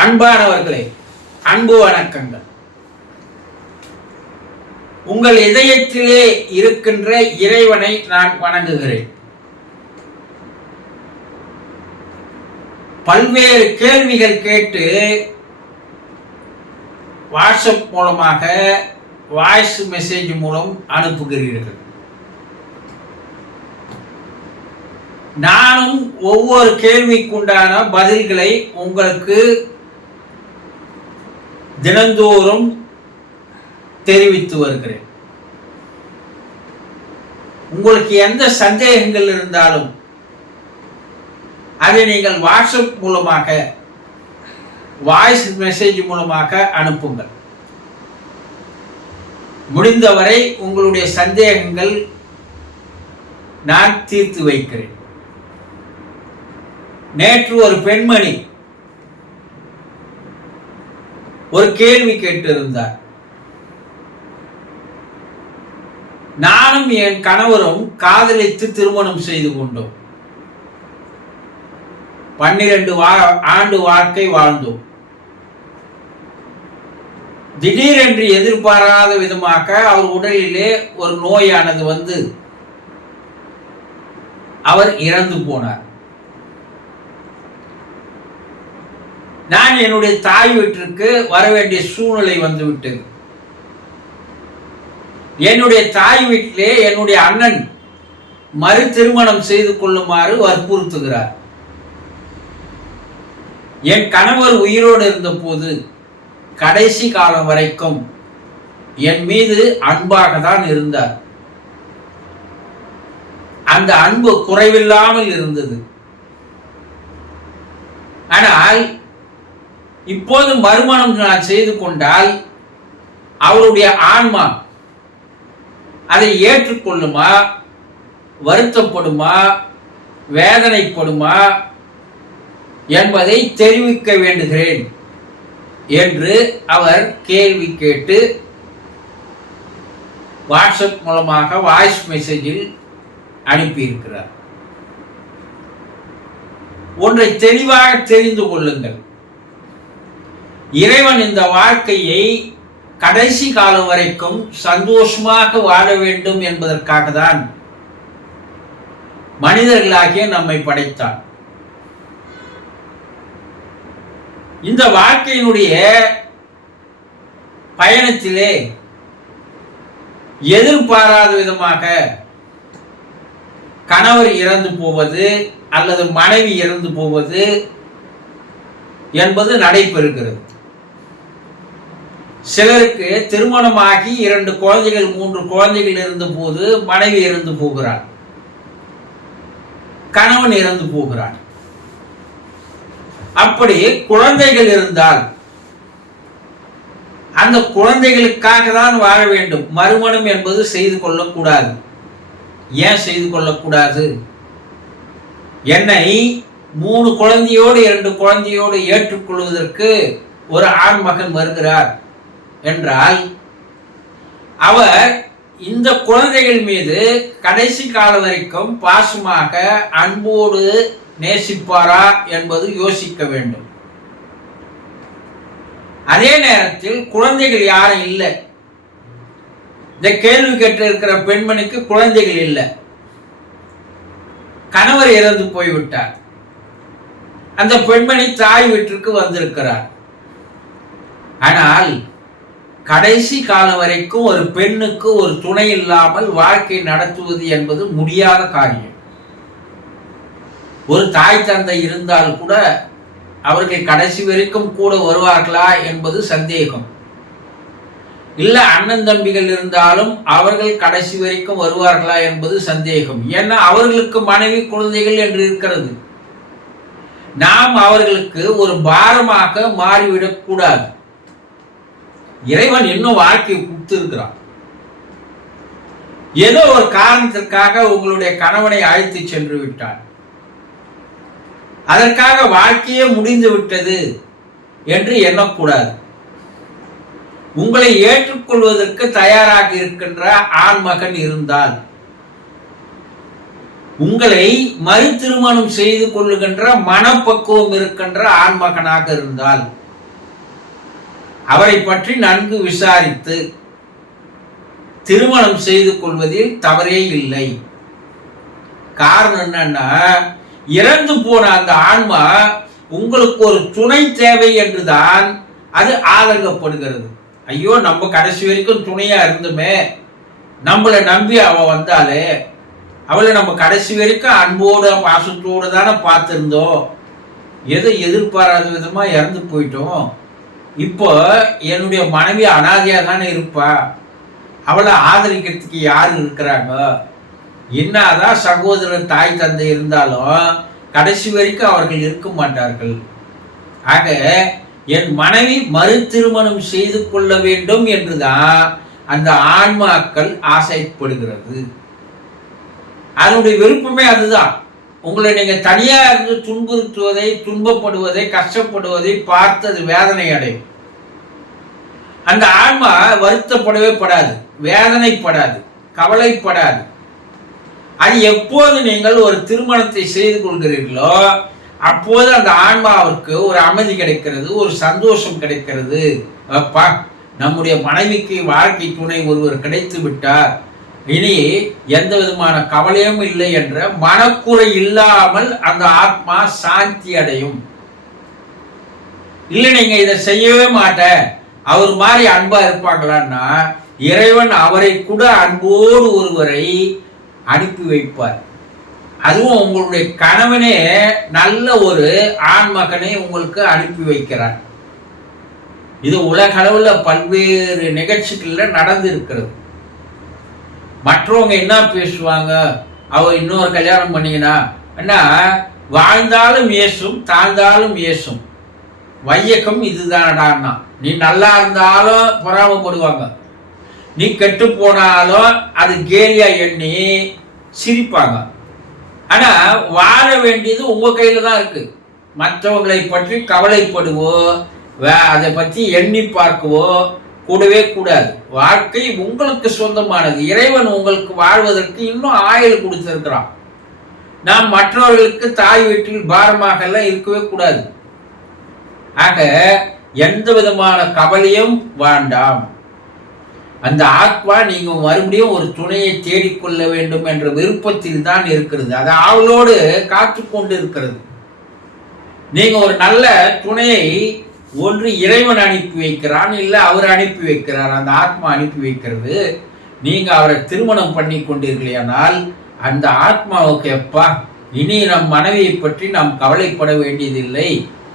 அன்பானவர்களே அன்பு வணக்கங்கள். உங்கள் இதயத்திலே இருக்கின்ற இறைவனை நான் வணங்குகிறேன். பல்வேறு கேள்விகள் கேட்டு வாட்ஸ்அப் மூலமாக வாய்ஸ் மெசேஜ் மூலம் அனுப்புகிறீர்கள். நானும் ஒவ்வொரு கேள்விக்குண்டான பதில்களை உங்களுக்கு தினந்தோறும் தெரிவித்து வருகிறேன். உங்களுக்கு எந்த சந்தேகங்கள் இருந்தாலும் அதை நீங்கள் வாட்ஸ்அப் மூலமாக வாய்ஸ் மெசேஜ் மூலமாக அனுப்புங்கள். முடிந்தவரை உங்களுடைய சந்தேகங்கள் நான் தீர்த்து வைக்கிறேன். நேற்று ஒரு பெண்மணி ஒரு கேள்வி கேட்டிருந்தார். நானும் என் கணவரும் காதலித்து திருமணம் செய்து கொண்டோம். பன்னிரண்டு வா ஆண்டு வாழ்க்கை வாழ்ந்தோம். திடீரென்று எதிர்பாராத விதமாக அவர் உடலிலே ஒரு நோயானது வந்து அவர் இறந்து போனார். நான் என்னுடைய தாய் வீட்டிற்கு வர வேண்டிய சூழ்நிலை வந்து விட்டது. என்னுடைய தாய் வீட்டிலே என்னுடைய அண்ணன் மறு திருமணம் செய்து கொள்ளுமாறு வற்புறுத்துகிறார். என் கணவர் உயிரோடு இருந்தபோது கடைசி காலம் வரைக்கும் என் மீது அன்பாக தான் இருந்தார். அந்த அன்பு குறைவில்லாமல் இருந்தது. ஆனால் இப்போது மறுமணம் நான் செய்து கொண்டால் அவருடைய ஆன்மா அதை ஏற்றுக்கொள்ளுமா? வருத்தப்படுமா? வேதனைப்படுமா? என்பதை தெரிவிக்க வேண்டுகிறேன் என்று அவர் கேள்வி கேட்டு வாட்ஸ்அப் மூலமாக வாய்ஸ் மெசேஜில் அனுப்பியிருக்கிறார். ஒன்றை தெளிவாக தெரிந்து கொள்ளுங்கள். இறைவன் இந்த வாழ்க்கையை கடைசி காலம் வரைக்கும் சந்தோஷமாக வாழ வேண்டும் என்பதற்காக தான் மனிதர்களாகிய நம்மை படைத்தான் இந்த வாழ்க்கையினுடைய பயணத்திலே எதிர்பாராத விதமாக கணவர் இறந்து போவது அல்லது மனைவி இறந்து போவது என்பது நடைபெறுகிறது. சிலருக்கு திருமணமாகி இரண்டு குழந்தைகள் மூன்று குழந்தைகள் இருந்தபோது மனைவி இறந்து போகிறார் கணவன் இறந்து போகிறார். அப்படி குழந்தைகள் இருந்தால் அந்த குழந்தைகளுக்காக தான் வாழ வேண்டும். மறுமணம் என்பது செய்து கொள்ளக்கூடாது. ஏன் செய்து கொள்ளக்கூடாது? என்னை மூணு குழந்தையோடு இரண்டு குழந்தையோடு ஏற்றுக்கொள்வதற்கு ஒரு ஆண் மகன் வருகிறார். என்றால் அவர் இந்த குழந்தைகள் மீது கடைசி கால வரைக்கும் பாசமாக அன்போடு நேசிப்பாரா என்பது யோசிக்க வேண்டும். அதே நேரத்தில் குழந்தைகள் யாரும் இல்லை. இந்த கேள்வி கேட்டு இருக்கிற பெண்மணிக்கு குழந்தைகள் இல்லை. கணவர் இறந்து போய்விட்டார். அந்த பெண்மணி தாய் வீட்டிற்கு வந்திருக்கிறார். ஆனால் கடைசி காலம் வரைக்கும் ஒரு பெண்ணுக்கு ஒரு துணை இல்லாமல் வாழ்க்கை நடத்துவது என்பது முடியாத காரியம். ஒரு தாய் தந்தை இருந்தால் கூட அவர்கள் கடைசி வரைக்கும் கூட வருவார்களா என்பது சந்தேகம். இல்ல அண்ணன் தம்பிகள் இருந்தாலும் அவர்கள் கடைசி வரைக்கும் வருவார்களா என்பது சந்தேகம். ஏன்னா அவர்களுக்கு மனைவி குழந்தைகள் என்று இருக்கிறது. நாம் அவர்களுக்கு ஒரு பாரமாக மாறிவிடக் கூடாது. இறைவன் இன்னும் வாழ்க்கையை கொடுத்திருக்கிறான். ஏதோ ஒரு காரணத்திற்காக உங்களுடைய கணவனை அழைத்து சென்று விட்டான். அதற்காக வாழ்க்கையே முடிந்து விட்டது என்று எண்ணக்கூடாது. உங்களை ஏற்றுக்கொள்வதற்கு தயாராக இருக்கின்ற ஆண் மகன் இருந்தால் உங்களை மறு திருமணம் செய்து கொள்ளுகின்ற மனப்பக்குவம் இருக்கின்ற ஆண்மகனாக இருந்தால் அவரை பற்றி நன்கு விசாரித்து திருமணம் செய்து கொள்வதில் தவறே இல்லை. காரணம் என்னன்னா இறந்து போன அந்த ஆன்மா உங்களுக்கு ஒரு துணை தேவை என்றுதான் அது ஆதங்கப்படுகிறது. ஐயோ நம்ம கடைசி வரைக்கும் துணையா இருந்துமே. நம்மளை நம்பி அவ வந்தாலே அவளை நம்ம கடைசி வரைக்கும் அன்போடு பாசத்தோடு தானே பார்த்துருந்தோம். எதை எதிர்பாராத விதமாக இறந்து போயிட்டோம். இப்போ என்னுடைய மனைவி அனாதையாக தானே இருப்பா? அவளை ஆதரிக்கிறதுக்கு யார் இருக்கிறாங்க? என்னதான் சகோதரர் தாய் தந்தை இருந்தாலும் கடைசி வரைக்கும் அவர்கள் இருக்க மாட்டார்கள். ஆக என் மனைவி மறு திருமணம் செய்து கொள்ள வேண்டும் என்றுதான் அந்த ஆன்மாக்கள் ஆசைப்படுகிறது. அதனுடைய விருப்பமே அதுதான். உங்களை நீங்க தனியா இருந்து துன்புறுத்துவதை துன்பப்படுவதை கஷ்டப்படுவதை பார்த்து அது வேதனை அடையும். அந்த ஆன்மா வருத்தப்படவே படாது வேதனைப்படாது கவலைப்படாது. அது எப்போது நீங்கள் ஒரு திருமணத்தை செய்து கொள்கிறீர்களோ அப்போது அந்த ஆன்மாவிற்கு ஒரு அமைதி கிடைக்கிறது ஒரு சந்தோஷம் கிடைக்கிறது. அப்பா நம்முடைய மனைவிக்கு வாழ்க்கை துணை ஒருவர் கிடைத்து விட்டார். இனி எந்த விதமான கவலையும் இல்லை என்ற மனக்குறை இல்லாமல் அந்த ஆத்மா சாந்தி அடையும். இல்லை நீங்கள் இதை செய்யவே மாட்டேன். அவர் மாதிரி அன்பா இருப்பாங்களான்னா இறைவன் அவரை கூட அன்போடு ஒருவரை அனுப்பி வைப்பார். அதுவும் உங்களுடைய கணவனே நல்ல ஒரு ஆண் மகனை உங்களுக்கு அனுப்பி வைக்கிறார். இது உலக அளவில் பல்வேறு நிகழ்ச்சிகளில் நடந்து இருக்கிறது மற்றவங்க என்ன பேசுவாங்க? அவர் இன்னொரு கல்யாணம் பண்ணீங்கன்னா என்ன? வாழ்ந்தாலும் ஏசும் தாழ்ந்தாலும் ஏசும் வையக்கம் இதுதானடான்னா நீ நல்லா இருந்தாலும் பொறாமப்படுவாங்க நீ கெட்டு போனாலும் அது கேலியா எண்ணி சிரிப்பாங்க. ஆனா வாழ வேண்டியது உங்க கையில தான் இருக்கு. மற்றவங்களை பற்றி கவலைப்படுவோ வே- அதை பற்றி எண்ணி பார்க்கவோ கூடவே கூடாது. வாழ்க்கை உங்களுக்கு சொந்தமானது. இறைவன் உங்களுக்கு வாழ்வதற்கு இன்னும் ஆயுள் கொடுத்திருக்கிறான். நாம் மற்றவர்களுக்கு தாய் வீட்டில் பாரமாக எல்லாம் இருக்கவே கூடாது. ஆக எந்த விதமான கவலையும் வேண்டாம். அந்த ஆத்மா நீங்க மறுபடியும் ஒரு துணையை தேடிக்கொள்ள வேண்டும் என்ற விருப்பத்தில் தான் இருக்கிறது. அது ஆவலோடு காத்து கொண்டு இருக்கிறது நீங்க ஒரு நல்ல துணையை ஒன்று இறைவன் அனுப்பி வைக்கிறான் இல்லை அவர் அனுப்பி வைக்கிறார் அந்த ஆத்மா அனுப்பி வைக்கிறது. நீங்க அவரை திருமணம் பண்ணி கொண்டீர்களேனால் அந்த ஆத்மாவுக்கு எப்பா இனி நம் மனைவியை பற்றி நாம் கவலைப்பட வேண்டியதில்லை.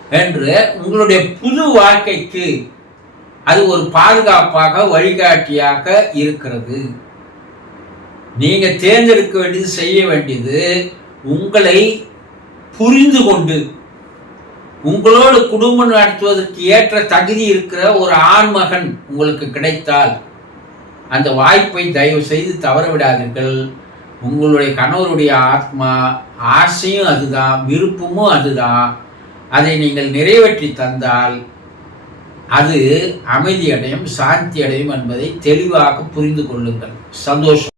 என்று உங்களுடைய புது வாழ்க்கைக்கு அது ஒரு பாதுகாப்பாக வழிகாட்டியாக இருக்கிறது. நீங்க தேர்ந்தெடுக்க வேண்டியது செய்ய வேண்டியது உங்களை புரிந்து கொண்டு உங்களோடு குடும்பம் நடத்துவதற்கு ஏற்ற தகுதி இருக்கிற ஒரு ஆண்மகன் உங்களுக்கு கிடைத்தால் அந்த வாய்ப்பை தயவு செய்து தவற விடாதீர்கள். உங்களுடைய கணவருடைய ஆத்மா ஆசையும் அதுதான் விருப்பமும் அதுதான். அதை நீங்கள் நிறைவேற்றி தந்தால் அது அமைதி அடையும் சாந்தி அடையும் என்பதை தெளிவாக புரிந்து கொள்ளுங்கள். சந்தோஷம்.